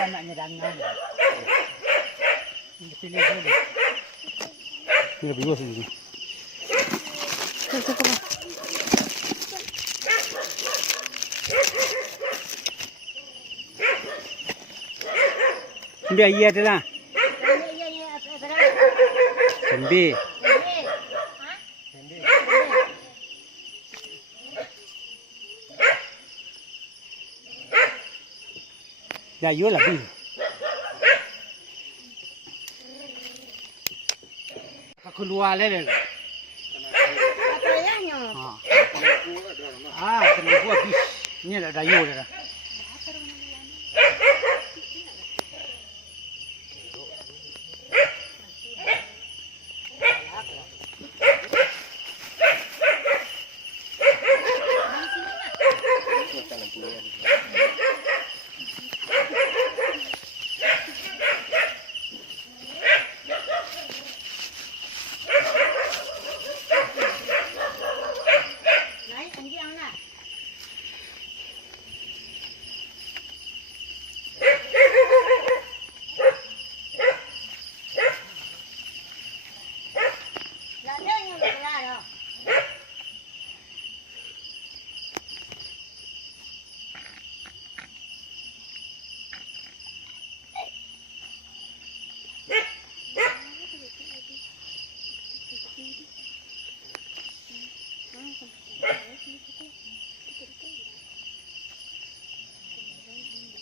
Anaknya dangan. Pilih. Ini lebih luas ini. Sembi ayah tu lah. Sembi. Ya, yo lah bi. Aku luar le. Apa yang? Kena buat bis. Ni dah dayu dah.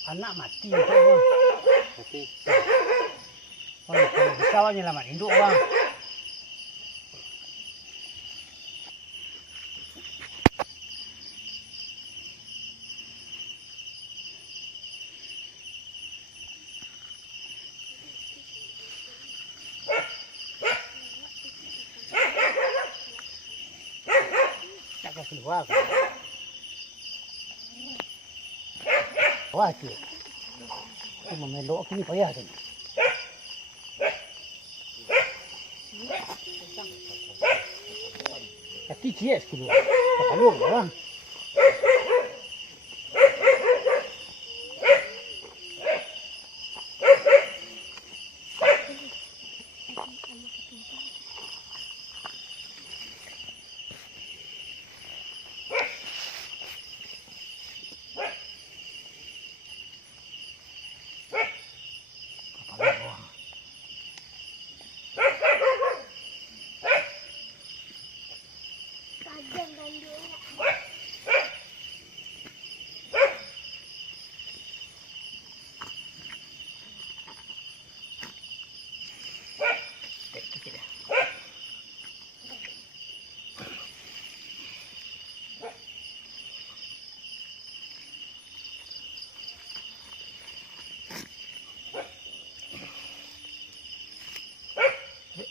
Anak mati tu bang. Mati. Kalau besar ni lah mak induk bang. Tak kau keluar ke? Wah tu. Cuma melok ni payah tu. Kaki cies keluar. Tak perlu lah.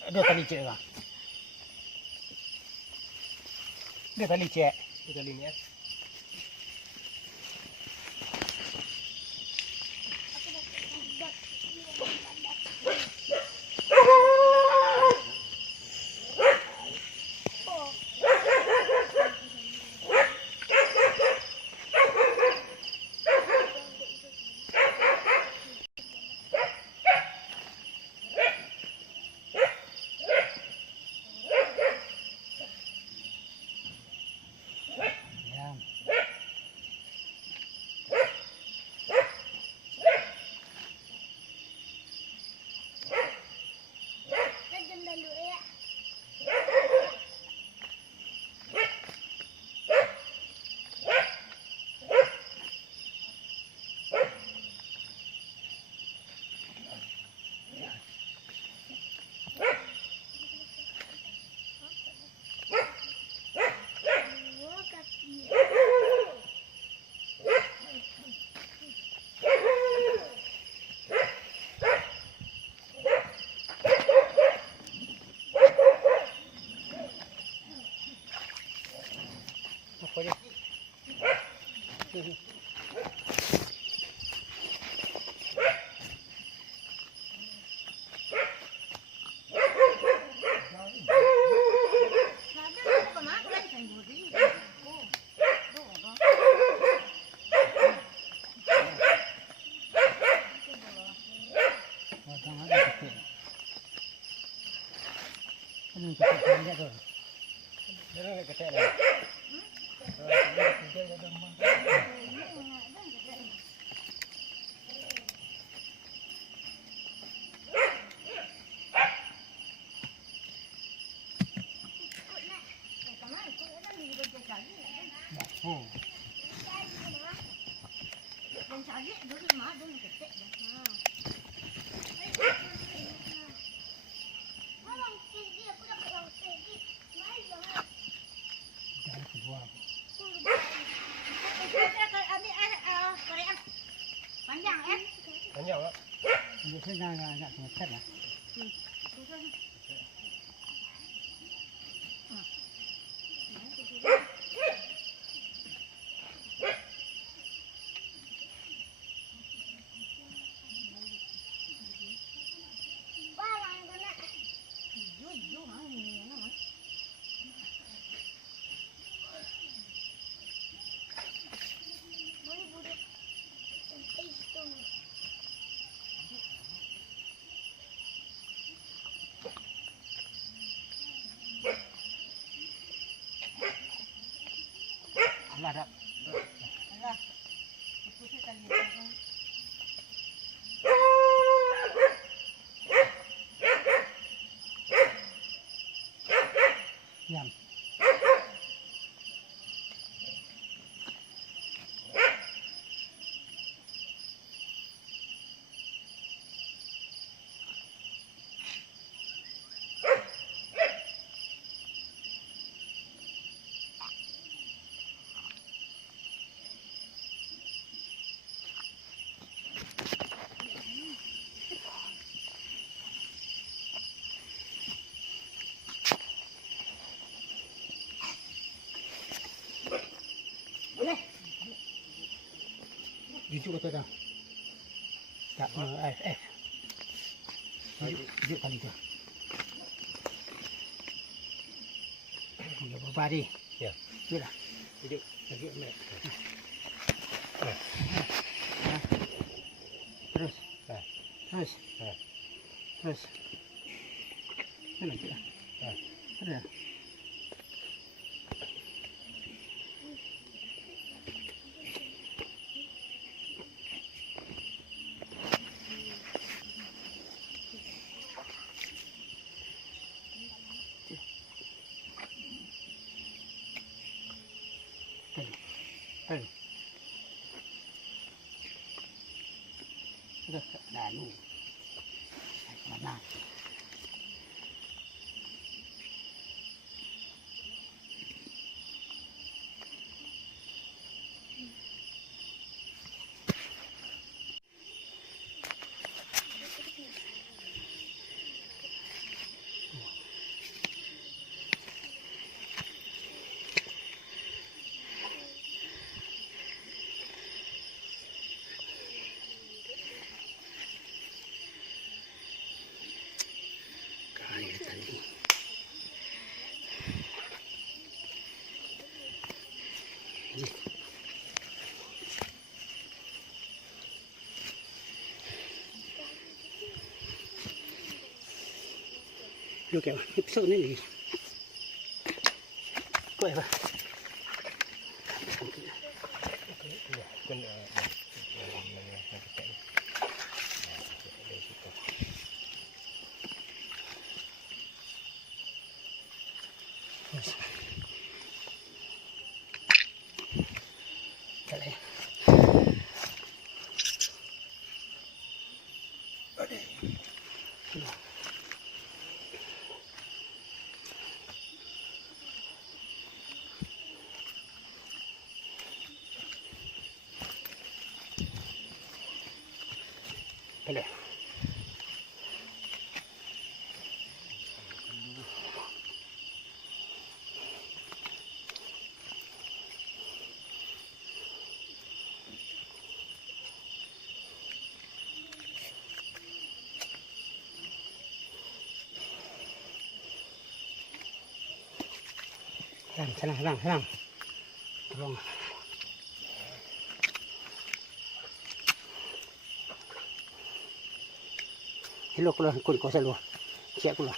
Dia tali cek lah. Dia tali cek. Dia tali ni. Ini kita tanya tu. Jangan kita tanya. Oh. Panjang ya? Panjang tak? Biasanya nak ngecat lah. Lah dah. Diam. Jujur kata dah. Tak F. Jujur kali tu. Dia berbari. Ya. Jujurlah. Duduk. Lagi ambil. Terus. Ha. Terus. Ha. Terus. Mana tu? Ha. Ada. Hey. Sudah dah lu. Mana? Lu kaya episode ni lagi. Kau apa? Boleh. Senang. Tolong. Hello keluar kun kau selalu. Siap keluar.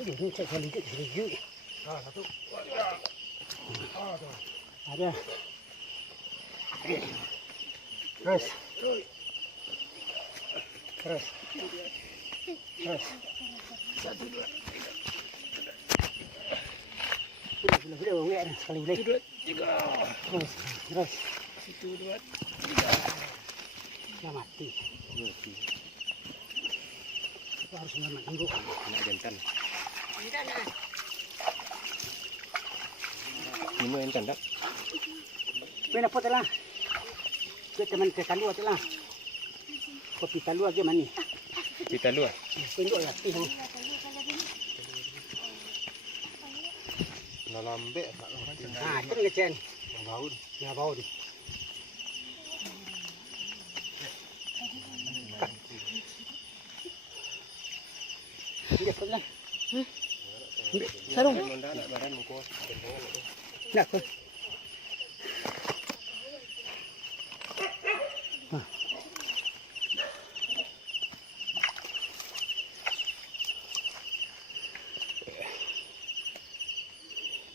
Aduh, ni cek kali dia sedikit. Satu. Ada. Terus. Terus. Terus. Satu, dua. Boleh, boleh, sekali boleh. 1, 2, 3. Terus, terus. 1, 2, 3. Dah mati. Aku harus selamat dulu. Nak jantan. Tidak nak. Ini jantan tak? Main apa telah? Kita teman ke talua telah. Kopi talua ke mana ni? Kita luar. Tunjuk lah. Nak lambek tak? Ha, itu dia cen. Yang bau. Ya bau ni. Dia pelan. Sarung. Nak badan muka. Nak ke?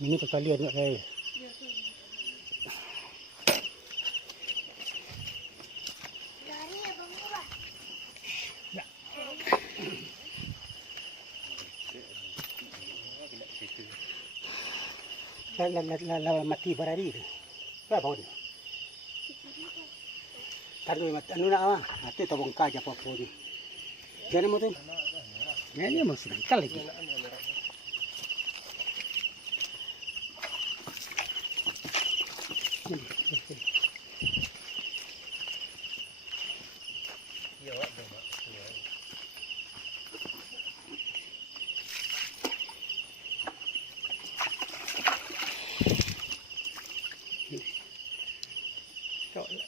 Ini perkalian nak saya. La mati berari tu. Berapa ni? Taruh mat anu nak apa? Hati tu bongkar je apa ni. Jangan mu tu. Ni mau sedang lagi.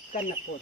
Kan nak pun.